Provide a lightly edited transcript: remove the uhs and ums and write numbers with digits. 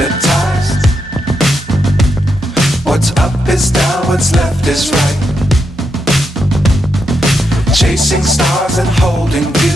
hypnotized. What's up is down, what's left is right. Chasing stars and holding you.